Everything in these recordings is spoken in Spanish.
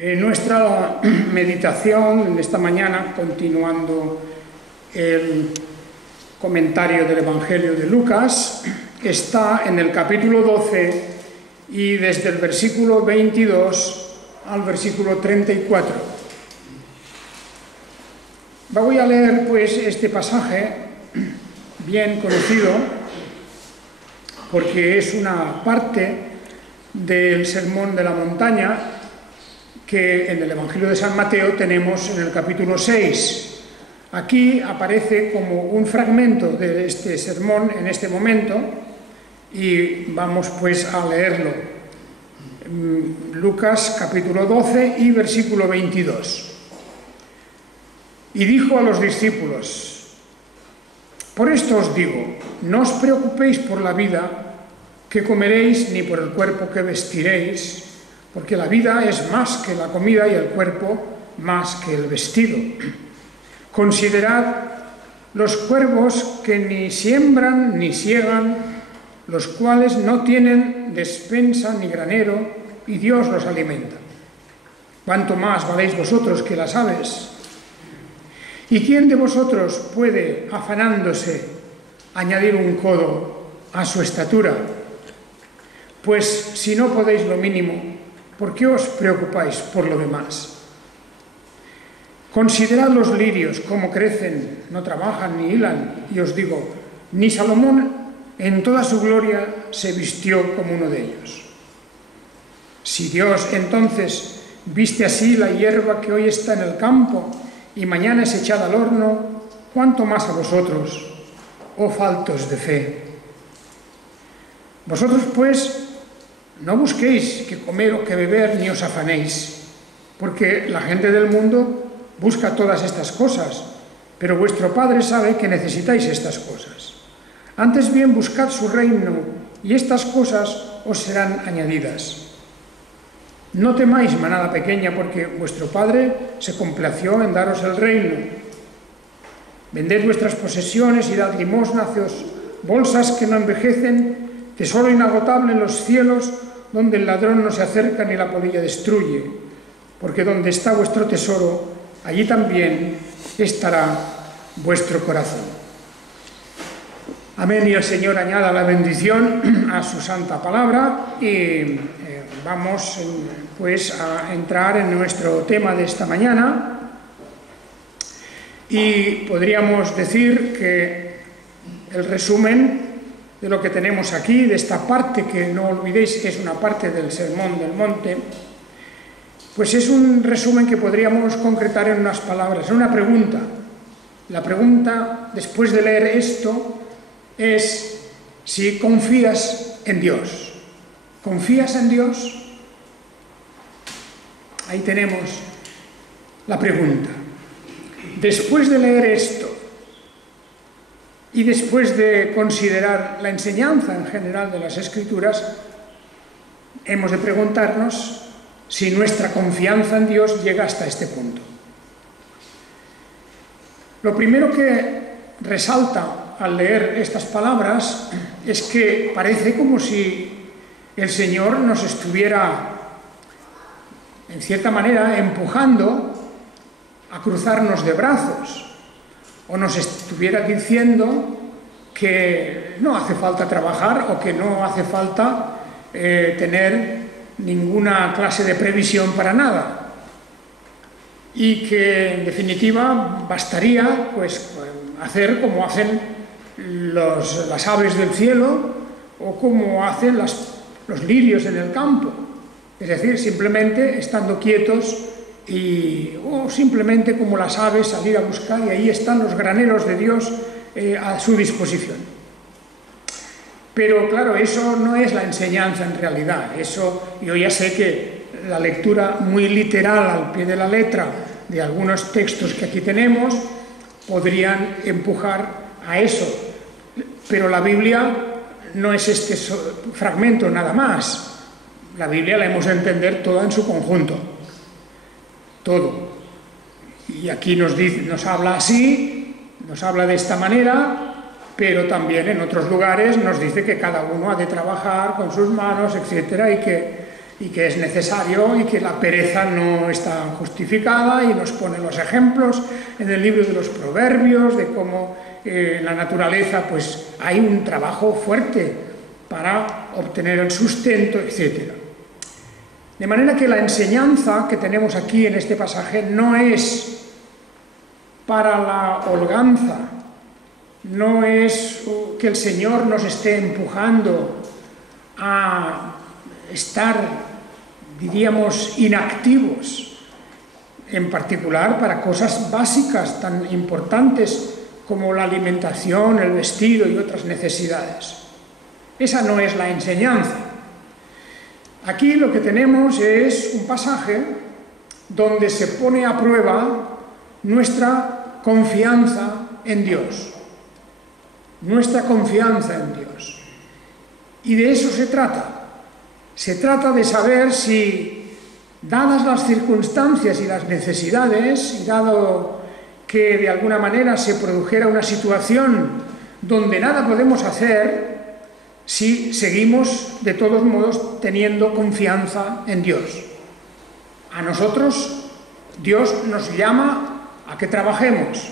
Nuestra meditación en esta mañana, continuando el comentario del Evangelio de Lucas, está en el capítulo 12 y desde el versículo 22 al versículo 34. Voy a leer pues este pasaje bien conocido porque es una parte del Sermón de la Montaña que en el Evangelio de San Mateo tenemos en el capítulo 6. Aquí aparece como un fragmento de este sermón en este momento y vamos pues a leerlo. Lucas capítulo 12 y versículo 22. Y dijo a los discípulos: por esto os digo, no os preocupéis por la vida que comeréis ni por el cuerpo que vestiréis, porque la vida es más que la comida y el cuerpo más que el vestido. Considerad los cuervos que ni siembran ni siegan, los cuales no tienen despensa ni granero, y Dios los alimenta. ¿Cuánto más valéis vosotros que las aves? ¿Y quién de vosotros puede, afanándose, añadir un codo a su estatura? Pues si no podéis lo mínimo, ¿por qué os preocupáis por lo demás? Considerad los lirios, cómo crecen, no trabajan ni hilan, y os digo, ni Salomón en toda su gloria se vistió como uno de ellos. Si Dios entonces viste así la hierba que hoy está en el campo y mañana es echada al horno, ¿cuánto más a vosotros, oh faltos de fe? Vosotros pues no busquéis que comer o que beber ni os afanéis, porque la gente del mundo busca todas estas cosas, pero vuestro Padre sabe que necesitáis estas cosas. Antes bien buscad su reino, y estas cosas os serán añadidas. No temáis, manada pequeña, porque vuestro Padre se complació en daros el reino. Vended vuestras posesiones y dad limosna, haceos bolsas que no envejecen, tesoro inagotable en los cielos, donde el ladrón no se acerca ni la polilla destruye, porque donde está vuestro tesoro, allí también estará vuestro corazón. Amén, y el Señor añada la bendición a su santa palabra y vamos pues a entrar en nuestro tema de esta mañana y podríamos decir que el resumen de lo que tenemos aquí, de esta parte que no olvidéis que es una parte del Sermón del Monte, pues es un resumen que podríamos concretar en unas palabras, en una pregunta. La pregunta, después de leer esto, es si confías en Dios. ¿Confías en Dios? Ahí tenemos la pregunta. Después de leer esto, y después de considerar la enseñanza en general de las Escrituras, hemos de preguntarnos si nuestra confianza en Dios llega hasta este punto. Lo primero que resalta al leer estas palabras es que parece como si el Señor nos estuviera, en cierta manera, empujando a cruzarnos de brazos, o nos estuviera diciendo que no hace falta trabajar o que no hace falta tener ninguna clase de previsión para nada y que en definitiva bastaría pues hacer como hacen las aves del cielo o como hacen los lirios en el campo, es decir, simplemente estando quietos o simplemente como las aves salir a buscar y ahí están los graneros de Dios a su disposición. Pero claro, eso no es la enseñanza en realidad. Eso, yo ya sé que la lectura muy literal al pie de la letra de algunos textos que aquí tenemos podrían empujar a eso. Pero la Biblia no es este fragmento nada más. La Biblia la hemos de entender toda en su conjunto. Todo. Y aquí nos habla así, nos habla de esta manera, pero también en otros lugares nos dice que cada uno ha de trabajar con sus manos, etcétera, y que y que es necesario y que la pereza no está justificada, y nos pone los ejemplos en el libro de los Proverbios de cómo en la naturaleza pues hay un trabajo fuerte para obtener el sustento, etc. De manera que la enseñanza que tenemos aquí en este pasaje no es para la holganza, no es que el Señor nos esté empujando a estar, diríamos, inactivos, en particular para cosas básicas tan importantes como la alimentación, el vestido y otras necesidades. Esa no es la enseñanza. Aquí lo que tenemos es un pasaje donde se pone a prueba nuestra confianza en Dios. Nuestra confianza en Dios. Y de eso se trata. Se trata de saber si, dadas las circunstancias y las necesidades, y dado que de alguna manera se produjera una situación donde nada podemos hacer, si seguimos de todos modos teniendo confianza en Dios. A nosotros Dios nos llama a que trabajemos,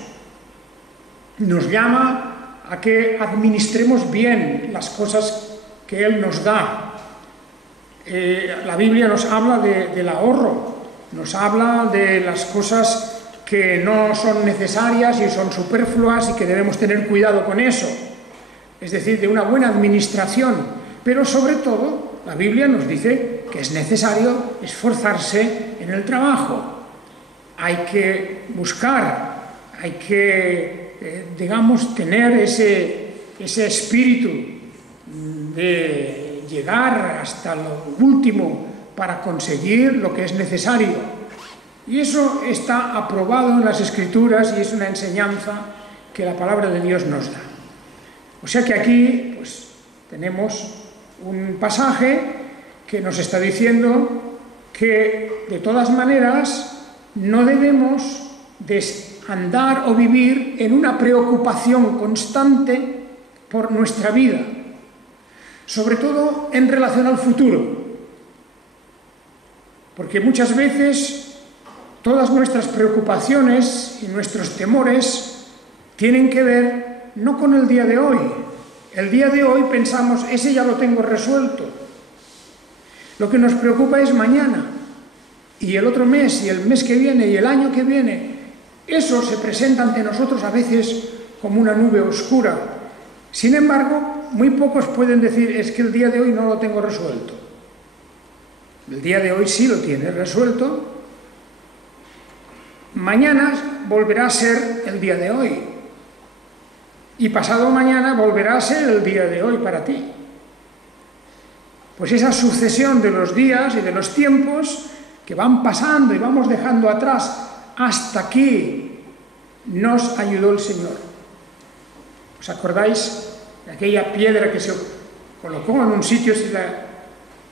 nos llama a que administremos bien las cosas que Él nos da. La Biblia nos habla del ahorro, nos habla de las cosas que no son necesarias y son superfluas y que debemos tener cuidado con eso. Es decir, de una buena administración, pero sobre todo la Biblia nos dice que es necesario esforzarse en el trabajo. Hay que buscar, hay que, digamos, tener ese espíritu de llegar hasta lo último para conseguir lo que es necesario. Y eso está aprobado en las Escrituras y es una enseñanza que la palabra de Dios nos da. O sea que aquí pues, tenemos un pasaje que nos está diciendo que de todas maneras no debemos de andar o vivir en una preocupación constante por nuestra vida, sobre todo en relación al futuro, porque muchas veces todas nuestras preocupaciones y nuestros temores tienen que ver no con el día de hoy. El día de hoy pensamos, ese ya lo tengo resuelto. Lo que nos preocupa es mañana, y el otro mes, y el mes que viene, y el año que viene. Eso se presenta ante nosotros a veces como una nube oscura. Sin embargo, muy pocos pueden decir, es que el día de hoy no lo tengo resuelto. El día de hoy sí lo tiene resuelto. Mañana volverá a ser el día de hoy. Y pasado mañana volverá a ser el día de hoy para ti. Pues esa sucesión de los días y de los tiempos que van pasando y vamos dejando atrás hasta aquí nos ayudó el Señor. ¿Os acordáis de aquella piedra que se colocó en un sitio,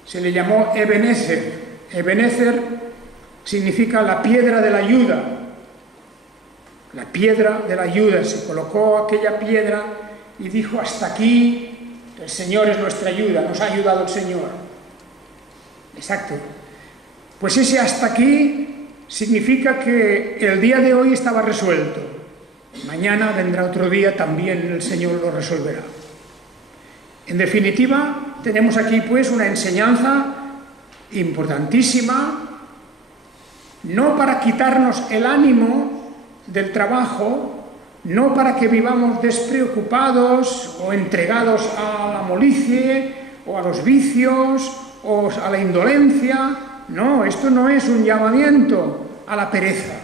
se le llamó Ebenezer? Ebenezer significa la piedra de la ayuda. La piedra de la ayuda. Se colocó aquella piedra y dijo, hasta aquí el Señor es nuestra ayuda, nos ha ayudado el Señor. Exacto. Pues ese hasta aquí significa que el día de hoy estaba resuelto. Mañana vendrá otro día, también el Señor lo resolverá. En definitiva, tenemos aquí pues una enseñanza importantísima, no para quitarnos el ánimo del trabajo, no para que vivamos despreocupados o entregados a la molicie o a los vicios o a la indolencia. No, esto no es un llamamiento a la pereza,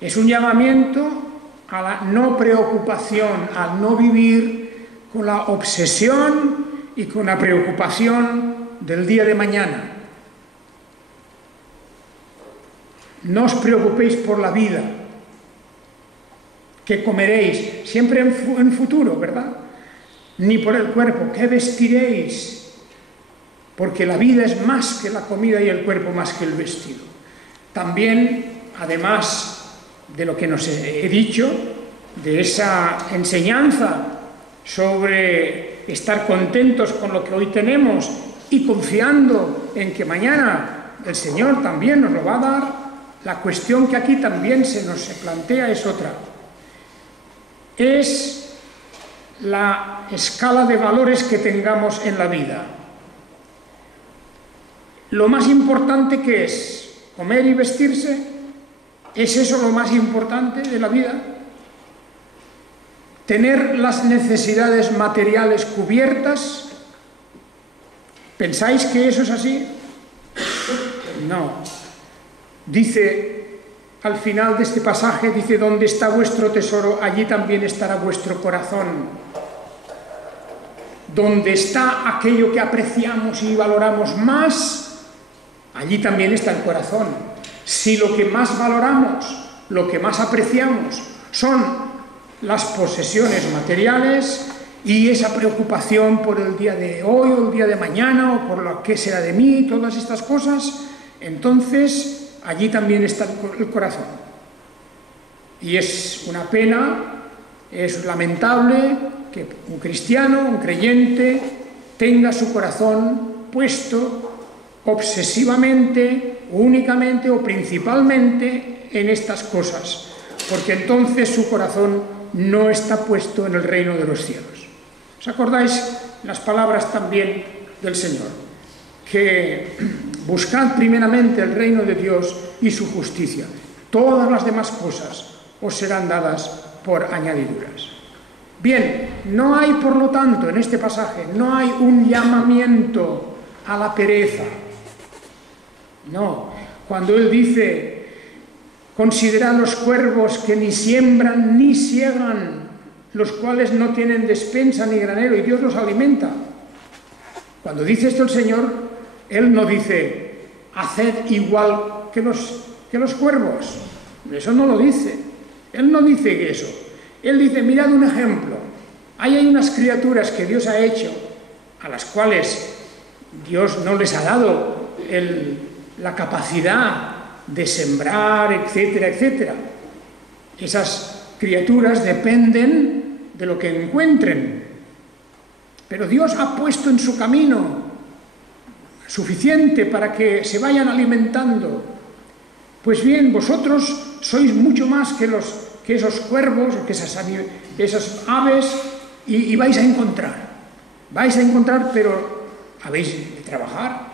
es un llamamiento a la no preocupación, al no vivir con la obsesión y con la preocupación del día de mañana. No os preocupéis por la vida, que comeréis, siempre en futuro, ¿verdad? Ni por el cuerpo, ¿qué vestiréis? Porque la vida es más que la comida y el cuerpo más que el vestido. También, además de lo que nos he dicho, de esa enseñanza sobre estar contentos con lo que hoy tenemos y confiando en que mañana el Señor también nos lo va a dar, la cuestión que aquí también se nos plantea es otra. Es la escala de valores que tengamos en la vida. Lo más importante que es comer y vestirse, ¿es eso lo más importante de la vida? ¿Tener las necesidades materiales cubiertas? ¿Pensáis que eso es así? No. Dice al final de este pasaje, dice, donde está vuestro tesoro, allí también estará vuestro corazón. Donde está aquello que apreciamos y valoramos más, allí también está el corazón. Si lo que más valoramos, lo que más apreciamos, son las posesiones materiales y esa preocupación por el día de hoy o el día de mañana o por lo que será de mí, todas estas cosas, entonces allí también está el corazón. Y es una pena, es lamentable que un cristiano, un creyente, tenga su corazón puesto obsesivamente, únicamente o principalmente en estas cosas, porque entonces su corazón no está puesto en el reino de los cielos. ¿Os acordáis las palabras también del Señor? Que buscad primeramente el reino de Dios y su justicia. Todas las demás cosas os serán dadas por añadiduras. Bien, no hay, por lo tanto, en este pasaje, no hay un llamamiento a la pereza. No, cuando Él dice, considerad los cuervos que ni siembran ni siegan, los cuales no tienen despensa ni granero, y Dios los alimenta. Cuando dice esto el Señor, Él no dice, haced igual que los cuervos. Eso no lo dice. Él no dice eso. Él dice, mirad un ejemplo. Hay unas criaturas que Dios ha hecho, a las cuales Dios no les ha dado la capacidad de sembrar, etcétera, etcétera. Esas criaturas dependen de lo que encuentren. Pero Dios ha puesto en su camino suficiente para que se vayan alimentando. Pues bien, vosotros sois mucho más que esos cuervos, que esas aves, y vais a encontrar. Vais a encontrar, pero habéis de trabajar.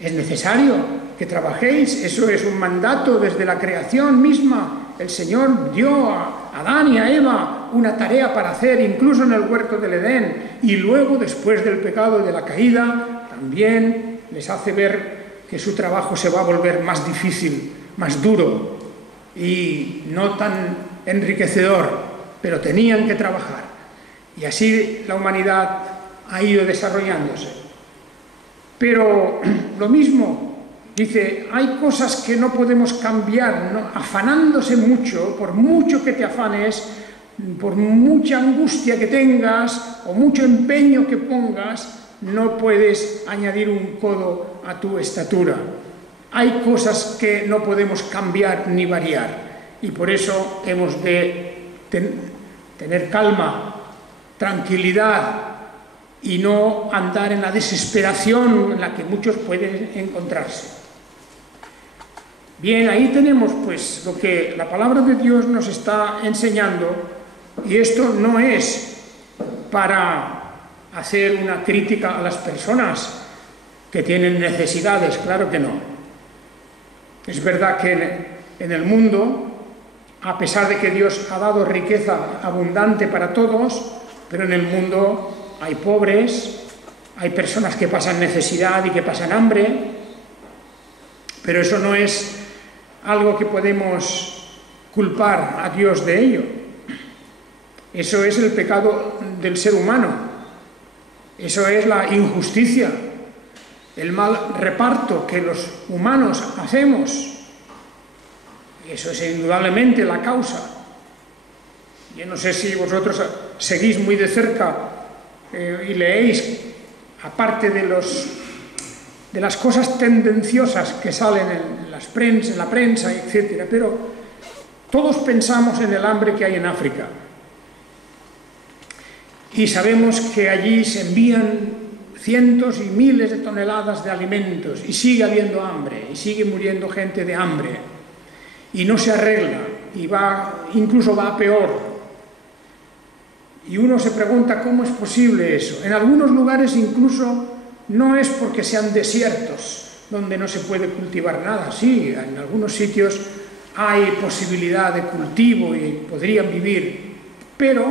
Es necesario que trabajéis, eso es un mandato desde la creación misma. El Señor dio a Adán y a Eva una tarea para hacer, incluso en el huerto del Edén, y luego, después del pecado y de la caída, también les hace ver que su trabajo se va a volver más difícil, más duro y no tan enriquecedor, pero tenían que trabajar. Y así la humanidad ha ido desarrollándose. Pero lo mismo, dice, hay cosas que no podemos cambiar, ¿no? Afanándose mucho, por mucho que te afanes, por mucha angustia que tengas o mucho empeño que pongas, no puedes añadir un codo a tu estatura. Hay cosas que no podemos cambiar ni variar, y por eso hemos de tener calma, tranquilidad, y no andar en la desesperación en la que muchos pueden encontrarse. Bien, ahí tenemos pues lo que la palabra de Dios nos está enseñando, y esto no es para hacer una crítica a las personas que tienen necesidades, claro que no. Es verdad que en el mundo, a pesar de que Dios ha dado riqueza abundante para todos, pero en el mundo hay pobres, hay personas que pasan necesidad y que pasan hambre, pero eso no es algo que podemos culpar a Dios de ello. Eso es el pecado del ser humano. Eso es la injusticia, el mal reparto que los humanos hacemos. Eso es indudablemente la causa. Yo no sé si vosotros seguís muy de cerca y leéis, aparte de las cosas tendenciosas que salen en la prensa, etc., pero todos pensamos en el hambre que hay en África. Y sabemos que allí se envían cientos y miles de toneladas de alimentos y sigue habiendo hambre y sigue muriendo gente de hambre y no se arregla y incluso va a peor. Y uno se pregunta cómo es posible eso. En algunos lugares incluso no es porque sean desiertos donde no se puede cultivar nada. Sí, en algunos sitios hay posibilidad de cultivo y podrían vivir, pero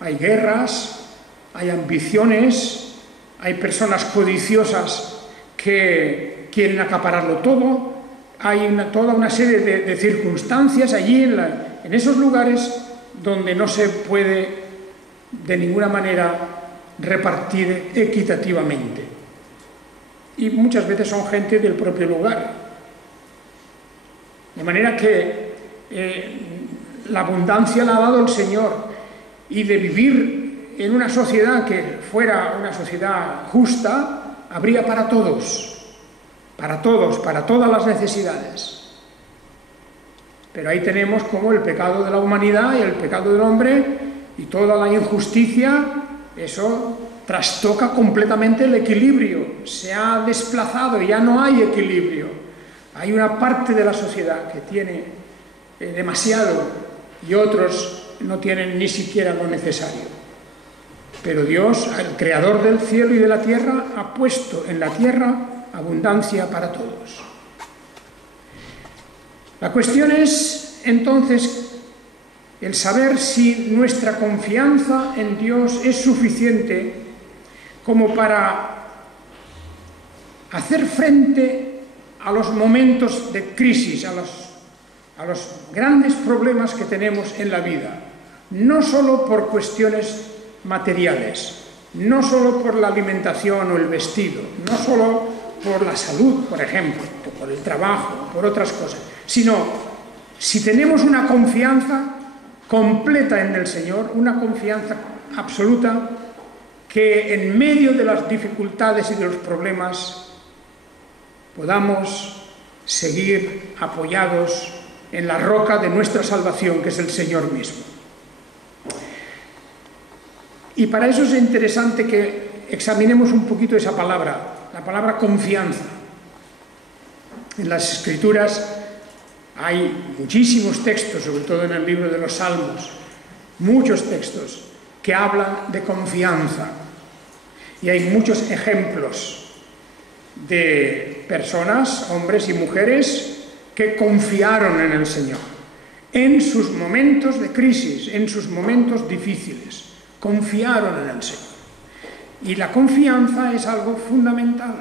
hay guerras, hay ambiciones, hay personas codiciosas que quieren acapararlo todo, hay toda una serie de circunstancias allí en esos lugares donde no se puede de ninguna manera repartir equitativamente. Y muchas veces son gente del propio lugar. De manera que la abundancia la ha dado el Señor, y de vivir en una sociedad que fuera una sociedad justa, habría para todos, para todas las necesidades. Pero ahí tenemos como el pecado de la humanidad y el pecado del hombre y toda la injusticia, eso trastoca completamente el equilibrio, se ha desplazado, ya no hay equilibrio. Hay una parte de la sociedad que tiene demasiado y otros no tienen ni siquiera lo necesario. Pero Dios, el creador del cielo y de la tierra, ha puesto en la tierra abundancia para todos. La cuestión es, entonces, el saber si nuestra confianza en Dios es suficiente como para hacer frente a los momentos de crisis, a los grandes problemas que tenemos en la vida, no solo por cuestiones materiales, no solo por la alimentación o el vestido, no solo por la salud, por ejemplo, o por el trabajo, por otras cosas, sino si tenemos una confianza completa en el Señor, una confianza absoluta, que en medio de las dificultades y de los problemas podamos seguir apoyados en la roca de nuestra salvación, que es el Señor mismo. Y para eso es interesante que examinemos un poquito esa palabra, la palabra confianza. En las Escrituras hay muchísimos textos, sobre todo en el libro de los Salmos, muchos textos que hablan de confianza. Y hay muchos ejemplos de personas, hombres y mujeres, que confiaron en el Señor, en sus momentos de crisis, en sus momentos difíciles, confiaron en el Señor. Y la confianza es algo fundamental.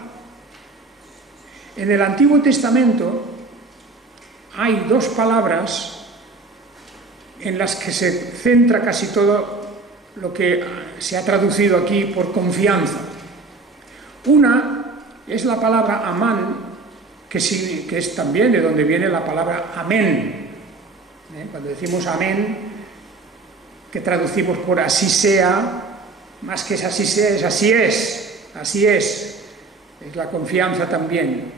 En el Antiguo Testamento hay dos palabras en las que se centra casi todo lo que se ha traducido aquí por confianza. Una es la palabra amán, que es también de donde viene la palabra amén. Cuando decimos amén, que traducimos por así sea, más que es así sea, es así es, así es la confianza también.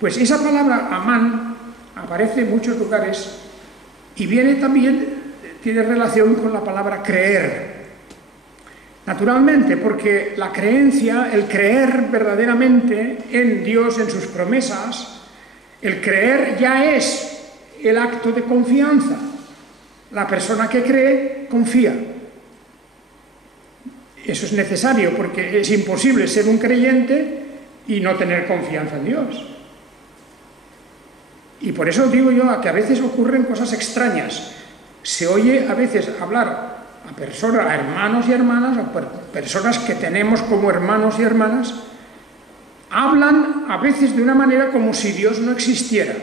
Pues esa palabra amán aparece en muchos lugares y tiene relación con la palabra creer. Naturalmente, porque la creencia, el creer verdaderamente en Dios, en sus promesas, el creer ya es el acto de confianza. La persona que cree, confía. Eso es necesario, porque es imposible ser un creyente y no tener confianza en Dios. Y por eso digo yo que a veces ocurren cosas extrañas. Se oye a veces hablar a personas, a hermanos y hermanas, a personas que tenemos como hermanos y hermanas, hablan a veces de una manera como si Dios no existiera.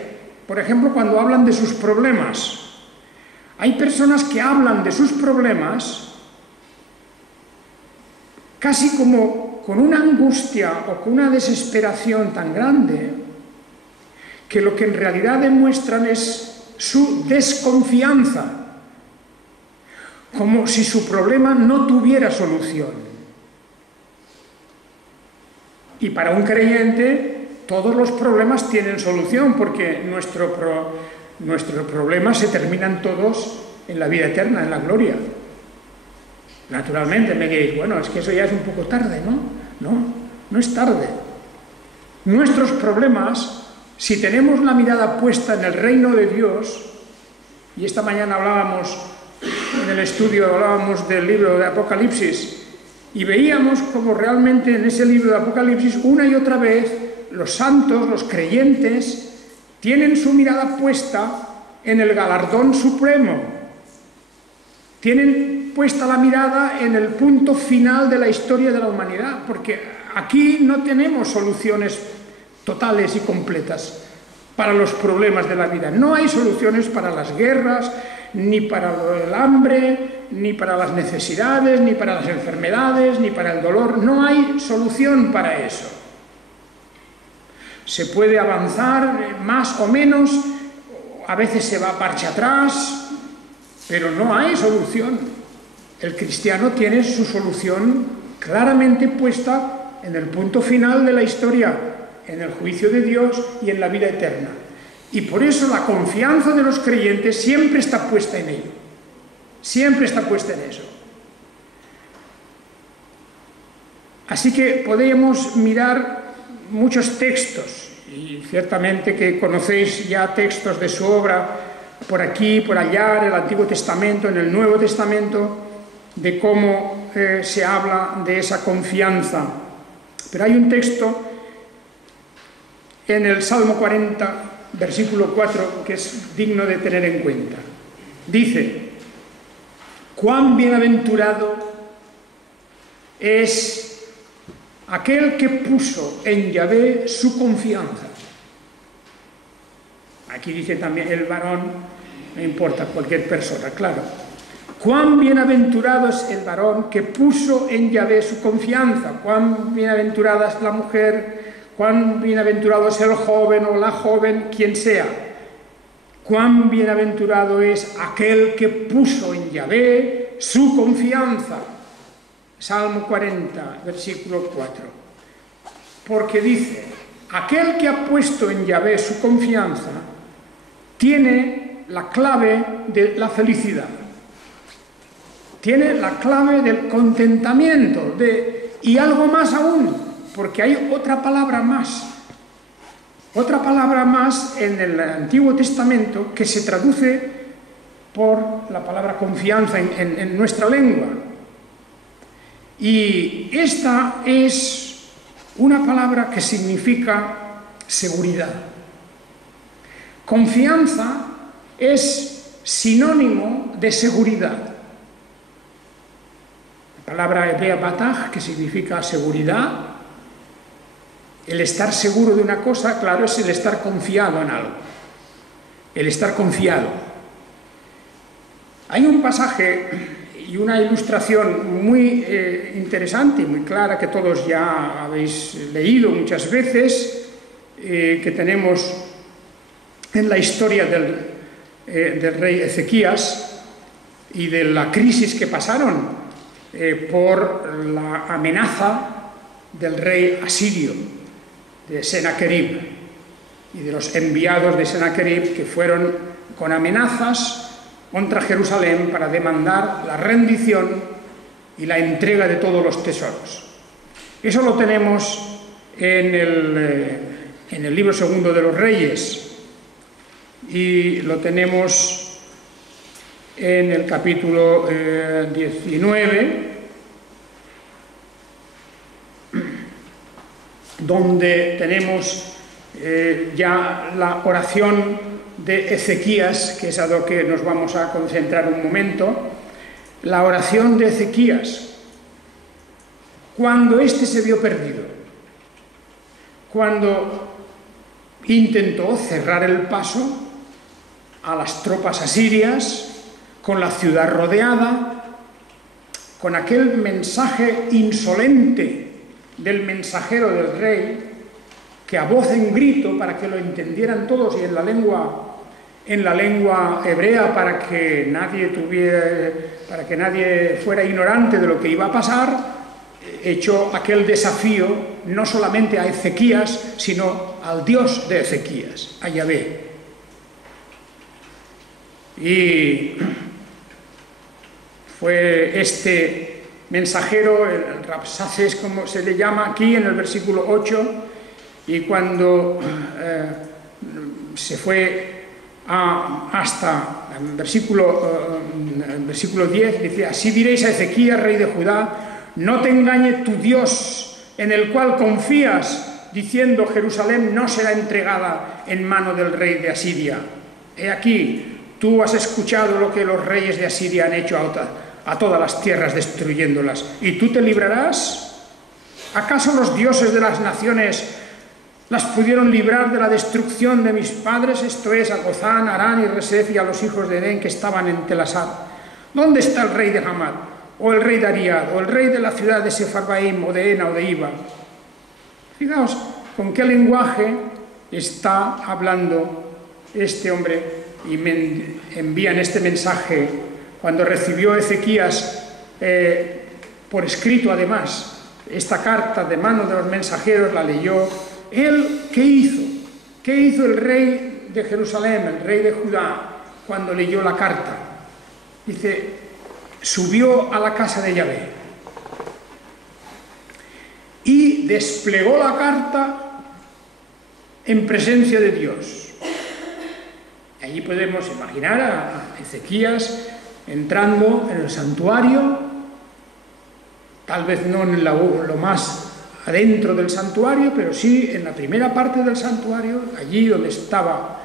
Por ejemplo, cuando hablan de sus problemas. Hay personas que hablan de sus problemas casi como con una angustia o con una desesperación tan grande que lo que en realidad demuestran es su desconfianza, como si su problema no tuviera solución. Y para un creyente todos los problemas tienen solución, porque nuestros problemas se terminan todos en la vida eterna, en la gloria. Naturalmente me diréis, bueno, es que eso ya es un poco tarde, ¿no? No, no es tarde. Nuestros problemas, si tenemos la mirada puesta en el reino de Dios, y esta mañana hablábamos, en el estudio hablábamos del libro de Apocalipsis, y veíamos como realmente en ese libro de Apocalipsis, una y otra vez, los santos, los creyentes, tienen su mirada puesta en el galardón supremo. Tienen puesta la mirada en el punto final de la historia de la humanidad, porque aquí no tenemos soluciones totales y completas para los problemas de la vida. No hay soluciones para las guerras, ni para el hambre, ni para las necesidades, ni para las enfermedades, ni para el dolor. No hay solución para eso. Se puede avanzar más o menos, a veces se va marcha atrás, pero no hay solución. El cristiano tiene su solución claramente puesta en el punto final de la historia, en el juicio de Dios y en la vida eterna. Y por eso la confianza de los creyentes siempre está puesta en ello. Siempre está puesta en eso. Así que podemos mirar muchos textos, y ciertamente que conocéis ya textos de su obra por aquí, por allá, en el Antiguo Testamento, en el Nuevo Testamento, de cómo se habla de esa confianza. Pero hay un texto en el Salmo 40, versículo 4, que es digno de tener en cuenta. Dice: cuán bienaventurado es aquel que puso en Yahvé su confianza. Aquí dice también el varón, no importa, cualquier persona, claro. Cuán bienaventurado es el varón que puso en Yahvé su confianza. Cuán bienaventurada es la mujer, cuán bienaventurado es el joven o la joven, quien sea. Cuán bienaventurado es aquel que puso en Yahvé su confianza. Salmo 40, versículo 4. Porque dice: aquel que ha puesto en Yahvé su confianza tiene la clave de la felicidad. Tiene la clave del contentamiento, y algo más aún, porque hay otra palabra más. Otra palabra más en el Antiguo Testamento que se traduce por la palabra confianza en nuestra lengua. Y esta es una palabra que significa seguridad. Confianza es sinónimo de seguridad. La palabra hebrea bataj, que significa seguridad. El estar seguro de una cosa, claro, es el estar confiado en algo. El estar confiado. Hay un pasaje y una ilustración muy interesante y muy clara que todos ya habéis leído muchas veces, que tenemos en la historia del rey Ezequías y de la crisis que pasaron por la amenaza del rey asirio, de Senaquerib, y de los enviados de Senaquerib que fueron con amenazas contra Jerusalén para demandar la rendición y la entrega de todos los tesoros. Eso lo tenemos en el libro segundo de los Reyes, y lo tenemos en el capítulo 19, donde tenemos ya la oración de Ezequías, que es a lo que nos vamos a concentrar un momento. La oración de Ezequías, cuando éste se vio perdido, cuando intentó cerrar el paso a las tropas asirias, con la ciudad rodeada, con aquel mensaje insolente del mensajero del rey, que a voz en grito, para que lo entendieran todos, y en la lengua hebrea, para que nadie fuera ignorante de lo que iba a pasar, echó aquel desafío no solamente a Ezequías, sino al Dios de Ezequías, a Yahvé. Y fue este mensajero, el Rabsaces, como se le llama aquí en el versículo 8, y cuando se fue hasta el versículo 10, dice: así diréis a Ezequías, rey de Judá, no te engañe tu Dios en el cual confías, diciendo: Jerusalén no será entregada en mano del rey de Asiria. He aquí, tú has escuchado lo que los reyes de Asiria han hecho a todas las tierras, destruyéndolas, ¿y tú te librarás? ¿Acaso los dioses de las naciones las pudieron librar de la destrucción de mis padres, esto es, a Gozán, Arán y Resef, y a los hijos de Edén que estaban en Telasar? ¿Dónde está el rey de Hamad, o el rey de Ariad, o el rey de la ciudad de Sefarbaim, o de Ena, o de Iba? Fijaos con qué lenguaje está hablando este hombre, y me envían este mensaje cuando recibió Ezequías por escrito, además, esta carta de mano de los mensajeros, la leyó. Él, ¿qué hizo? ¿Qué hizo el rey de Jerusalén, el rey de Judá, cuando leyó la carta? Dice: subió a la casa de Yahvé y desplegó la carta en presencia de Dios. Allí podemos imaginar a Ezequías entrando en el santuario, tal vez no en lo más adentro del santuario, pero sí en la primera parte del santuario, allí donde estaba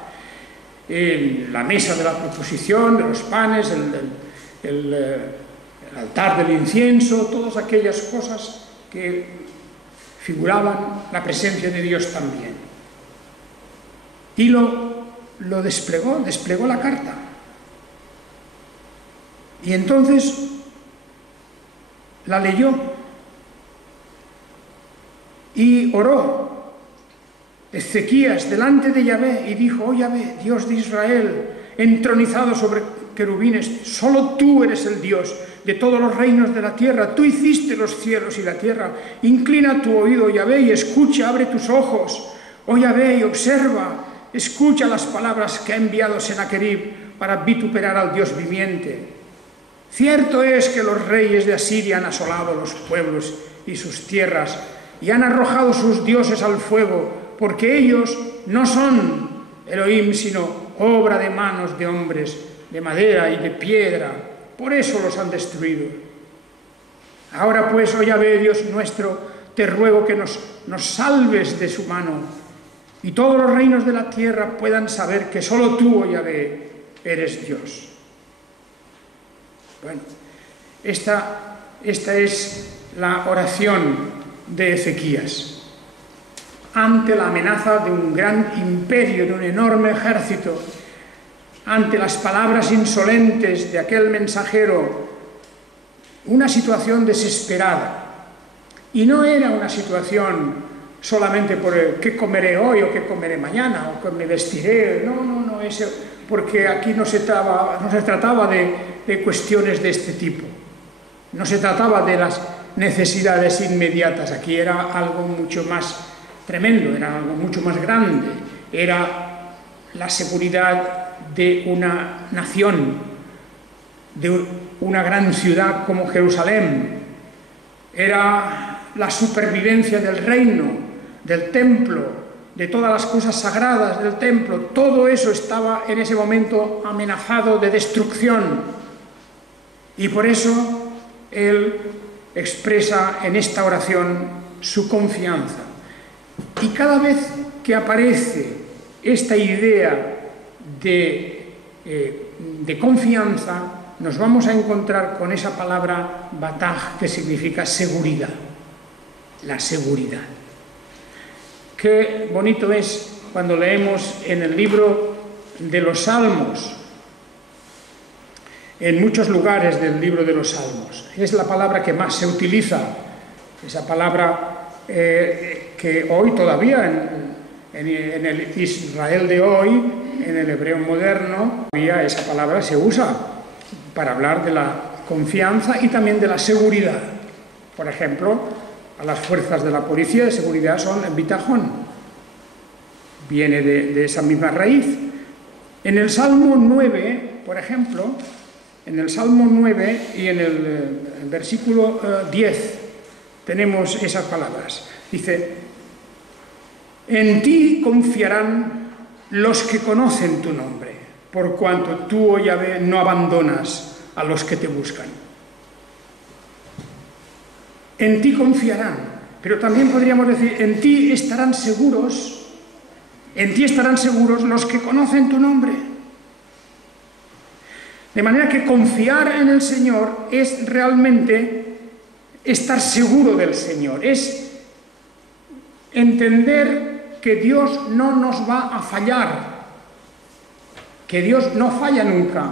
la mesa de la proposición, de los panes, el altar del incienso, todas aquellas cosas que figuraban la presencia de Dios también. Y lo desplegó la carta. Y entonces la leyó y oró Ezequías delante de Yahvé y dijo: oh Yahvé, Dios de Israel, entronizado sobre querubines, solo tú eres el Dios de todos los reinos de la tierra. Tú hiciste los cielos y la tierra. Inclina tu oído, Yahvé, y escucha, abre tus ojos, oh Yahvé, y observa. Escucha las palabras que ha enviado Sennacherib para vituperar al Dios viviente. Cierto es que los reyes de Asiria han asolado los pueblos y sus tierras y han arrojado sus dioses al fuego, porque ellos no son Elohim, sino obra de manos de hombres, de madera y de piedra. Por eso los han destruido. Ahora pues, oh Yahvé, Dios nuestro, te ruego que nos salves de su mano, y todos los reinos de la tierra puedan saber que solo tú, oh Yahvé, eres Dios. Bueno, esta es la oración de Ezequías ante la amenaza de un gran imperio, de un enorme ejército, ante las palabras insolentes de aquel mensajero, una situación desesperada. Y no era una situación solamente por el qué comeré hoy o qué comeré mañana o qué me vestiré, no, porque aquí no se trataba de cuestiones de este tipo, no se trataba de las necesidades inmediatas, aquí era algo mucho más tremendo, era algo mucho más grande, era la seguridad de una nación, de una gran ciudad como Jerusalén, era la supervivencia del reino, del templo, de todas las cosas sagradas del templo. Todo eso estaba en ese momento amenazado de destrucción, y por eso él expresa en esta oración su confianza. Y cada vez que aparece esta idea de confianza, nos vamos a encontrar con esa palabra bataj, que significa seguridad, la seguridad. Qué bonito es cuando leemos en el libro de los Salmos, en muchos lugares del libro de los Salmos. Es la palabra que más se utiliza, esa palabra que hoy todavía, en el Israel de hoy, en el hebreo moderno, todavía esa palabra se usa para hablar de la confianza y también de la seguridad. Por ejemplo, a las fuerzas de la policía de seguridad son el bitajón. Viene de esa misma raíz. En el Salmo 9, por ejemplo, En el Salmo 9 y en el versículo 10 tenemos esas palabras. Dice: en ti confiarán los que conocen tu nombre, por cuanto tú, oh Yahvé, no abandonas a los que te buscan. En ti confiarán, pero también podríamos decir, en ti estarán seguros los que conocen tu nombre. De manera que confiar en el Señor es realmente estar seguro del Señor, es entender que Dios no nos va a fallar, que Dios no falla nunca,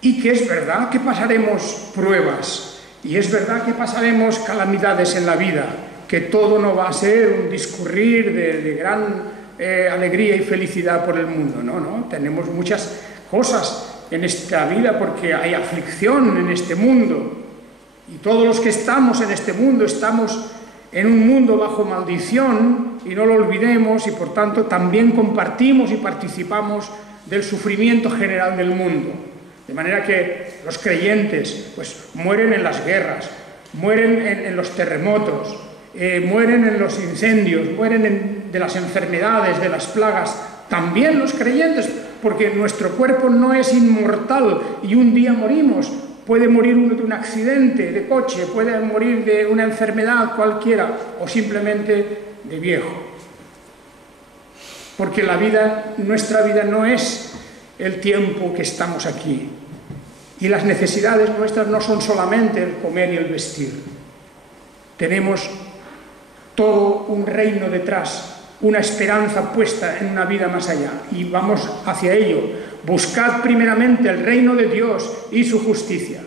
y que es verdad que pasaremos pruebas, y es verdad que pasaremos calamidades en la vida, que todo no va a ser un discurrir de gran alegría y felicidad por el mundo, no, tenemos muchas cosas en esta vida porque hay aflicción en este mundo, y todos los que estamos en este mundo estamos en un mundo bajo maldición, y no lo olvidemos, y por tanto también compartimos y participamos del sufrimiento general del mundo. De manera que los creyentes pues mueren en las guerras, mueren en los terremotos, mueren en los incendios, mueren de las enfermedades, de las plagas. También los creyentes, porque nuestro cuerpo no es inmortal y un día morimos. Puede morir uno de un accidente de coche, puede morir de una enfermedad cualquiera, o simplemente de viejo. Porque nuestra vida no es el tiempo que estamos aquí. Y las necesidades nuestras no son solamente el comer y el vestir. Tenemos todo un reino detrás, una esperanza puesta en una vida más allá, y vamos hacia ello. Buscad primeramente el reino de Dios y su justicia.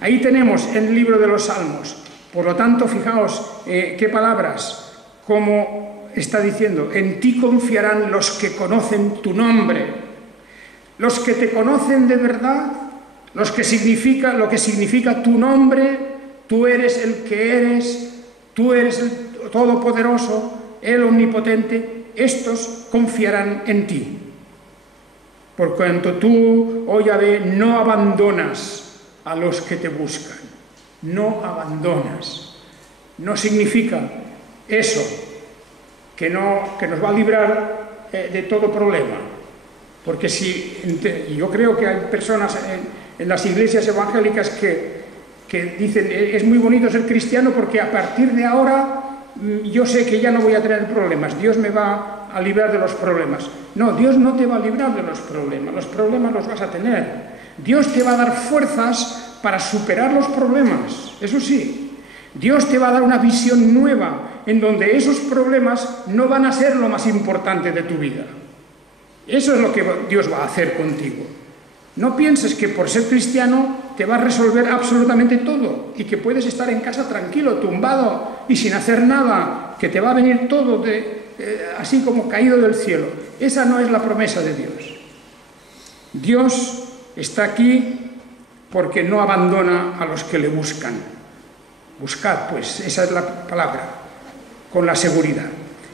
Ahí tenemos en el libro de los Salmos. Por lo tanto, fijaos qué palabras, como está diciendo: en ti confiarán los que conocen tu nombre, los que te conocen de verdad, lo que significa tu nombre. Tú eres el que eres, tú eres el Todopoderoso, el Omnipotente. Estos confiarán en ti. Por cuanto tú, oh Yahvé, no abandonas a los que te buscan. No abandonas. No significa eso, que nos va a librar de todo problema. Porque yo creo que hay personas en las iglesias evangélicas que dicen: es muy bonito ser cristiano porque a partir de ahora yo sé que ya no voy a tener problemas, Dios me va a librar de los problemas. No, Dios no te va a librar de los problemas los vas a tener. Dios te va a dar fuerzas para superar los problemas, eso sí. Dios te va a dar una visión nueva en donde esos problemas no van a ser lo más importante de tu vida. Eso es lo que Dios va a hacer contigo. No pienses que por ser cristiano te va a resolver absolutamente todo y que puedes estar en casa tranquilo, tumbado y sin hacer nada, que te va a venir todo así como caído del cielo. Esa no es la promesa de Dios. Dios está aquí porque no abandona a los que le buscan. Buscad, pues, esa es la palabra, con la seguridad.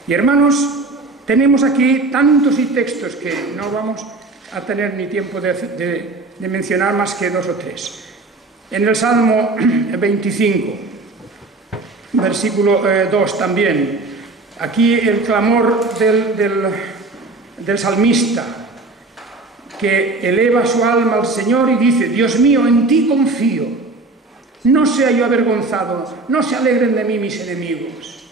Y hermanos, tenemos aquí tantos y textos que no vamos a tener ni tiempo de mencionar más que 2 o 3. En el Salmo 25, versículo 2 también, aquí el clamor del salmista, que eleva su alma al Señor y dice: Dios mío, en ti confío, no sea yo avergonzado, no se alegren de mí mis enemigos.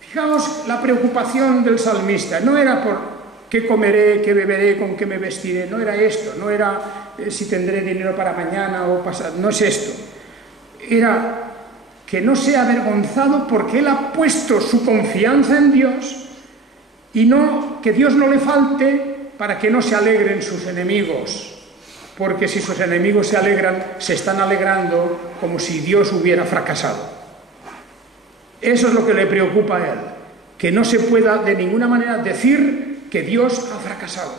Fijaos la preocupación del salmista, no era por qué comeré, qué beberé, con qué me vestiré, no era esto, no era si tendré dinero para mañana o pasado, no es esto. Era que no sea avergonzado porque él ha puesto su confianza en Dios, y no que Dios no le falte para que no se alegren sus enemigos, porque si sus enemigos se alegran, se están alegrando como si Dios hubiera fracasado. Eso es lo que le preocupa a él, que no se pueda de ninguna manera decir que Dios ha fracasado,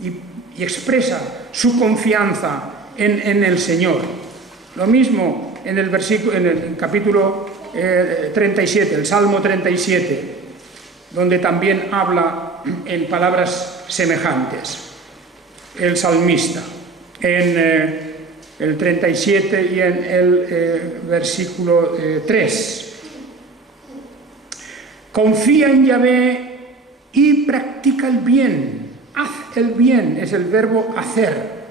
y expresa su confianza en el Señor. Lo mismo en el capítulo 37, el Salmo 37, donde también habla en palabras semejantes el salmista. en el 37 y en el versículo 3. Confía en Yahvé y practica el bien. Haz el bien, es el verbo hacer.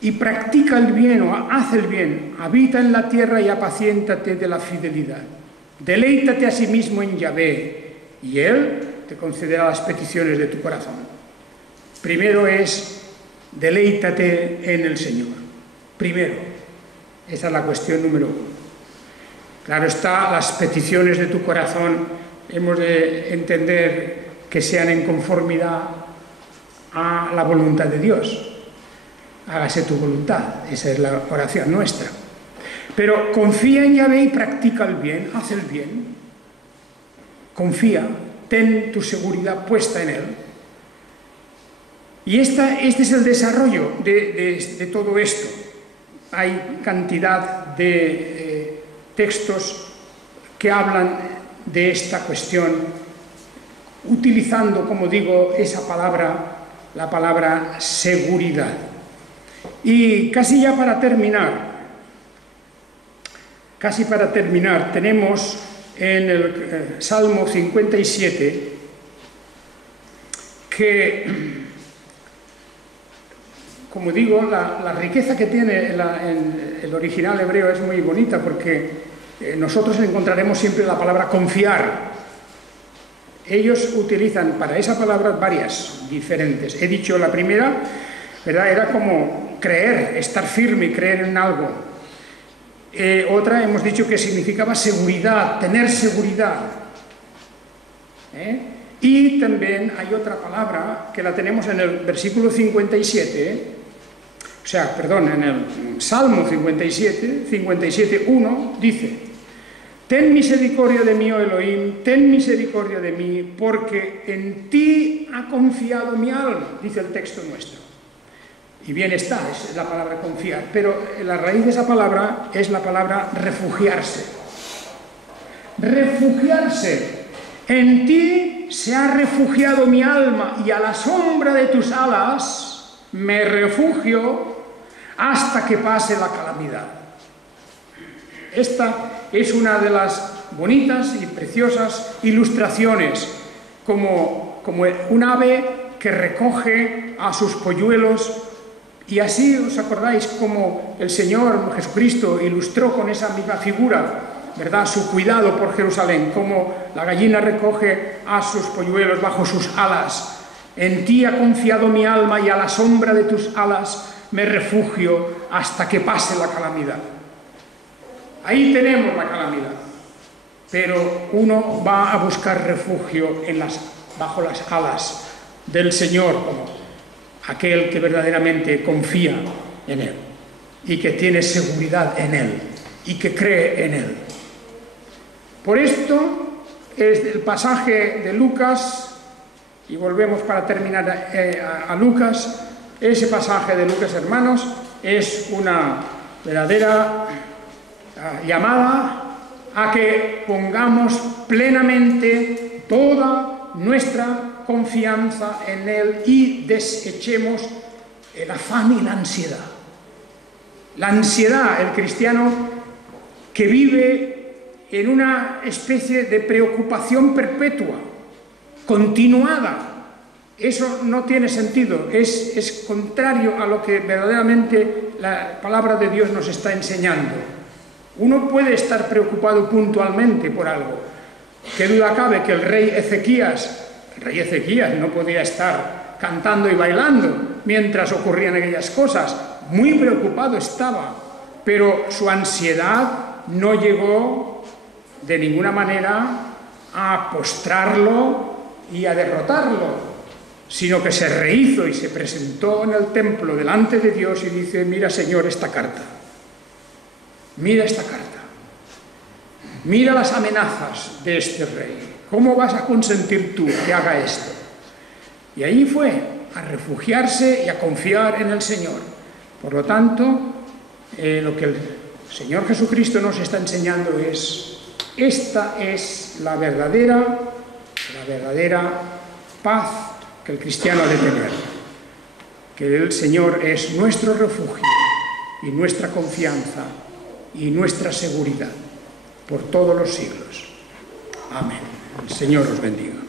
Y practica el bien o haz el bien. Habita en la tierra y apaciéntate de la fidelidad. Deleítate a sí mismo en Yahvé y Él te concederá las peticiones de tu corazón. Primero es deleítate en el Señor. Primero. Esa es la cuestión número 1. Claro está, las peticiones de tu corazón hemos de entender que sean en conformidad a la voluntad de Dios. Hágase tu voluntad, esa es la oración nuestra. Pero confía en Yahvé y practica el bien, haz el bien. Confía, ten tu seguridad puesta en Él. Y este es el desarrollo de todo esto. Hay cantidad de textos que hablan de esta cuestión, utilizando, como digo, esa palabra, la palabra seguridad. Y casi para terminar, tenemos en el Salmo 57 que, como digo, la riqueza que tiene en el original hebreo es muy bonita, porque nosotros encontraremos siempre la palabra confiar. Ellos utilizan para esa palabra varias diferentes. He dicho la primera, ¿verdad? Era como creer, estar firme, creer en algo. Otra hemos dicho que significaba seguridad, tener seguridad. Y también hay otra palabra que la tenemos en el versículo 57, en el Salmo 57, 57:1, dice: ten misericordia de mí, oh Elohim, ten misericordia de mí, porque en ti ha confiado mi alma, dice el texto nuestro. Y bien está, es la palabra confiar, pero la raíz de esa palabra es la palabra refugiarse. Refugiarse. En ti se ha refugiado mi alma y a la sombra de tus alas me refugio hasta que pase la calamidad. Esta es una de las bonitas y preciosas ilustraciones, como un ave que recoge a sus polluelos. Y así os acordáis como el Señor Jesucristo ilustró con esa misma figura, ¿verdad?, su cuidado por Jerusalén, como la gallina recoge a sus polluelos bajo sus alas. En ti ha confiado mi alma y a la sombra de tus alas me refugio hasta que pase la calamidad. Ahí tenemos la calamidad, pero uno va a buscar refugio bajo las alas del Señor, como aquel que verdaderamente confía en Él y que tiene seguridad en Él y que cree en Él. Por esto es el pasaje de Lucas, y volvemos para terminar a Lucas. Ese pasaje de Lucas, hermanos, es una verdadera llamada a que pongamos plenamente toda nuestra confianza en Él y desechemos el afán y la ansiedad. La ansiedad, el cristiano que vive en una especie de preocupación perpetua, continuada, eso no tiene sentido, es contrario a lo que verdaderamente la palabra de Dios nos está enseñando. Uno puede estar preocupado puntualmente por algo. Qué duda cabe que el rey Ezequías no podía estar cantando y bailando mientras ocurrían aquellas cosas. Muy preocupado estaba, pero su ansiedad no llegó de ninguna manera a postrarlo y a derrotarlo, sino que se rehizo y se presentó en el templo delante de Dios y dice: mira, Señor, esta carta. Mira esta carta. Mira las amenazas de este rey. ¿Cómo vas a consentir tú que haga esto? Y ahí fue a refugiarse y a confiar en el Señor. Por lo tanto, lo que el Señor Jesucristo nos está enseñando es: esta es la verdadera paz que el cristiano ha de tener. que el Señor es nuestro refugio y nuestra confianza y nuestra seguridad por todos los siglos. Amén. El Señor os bendiga.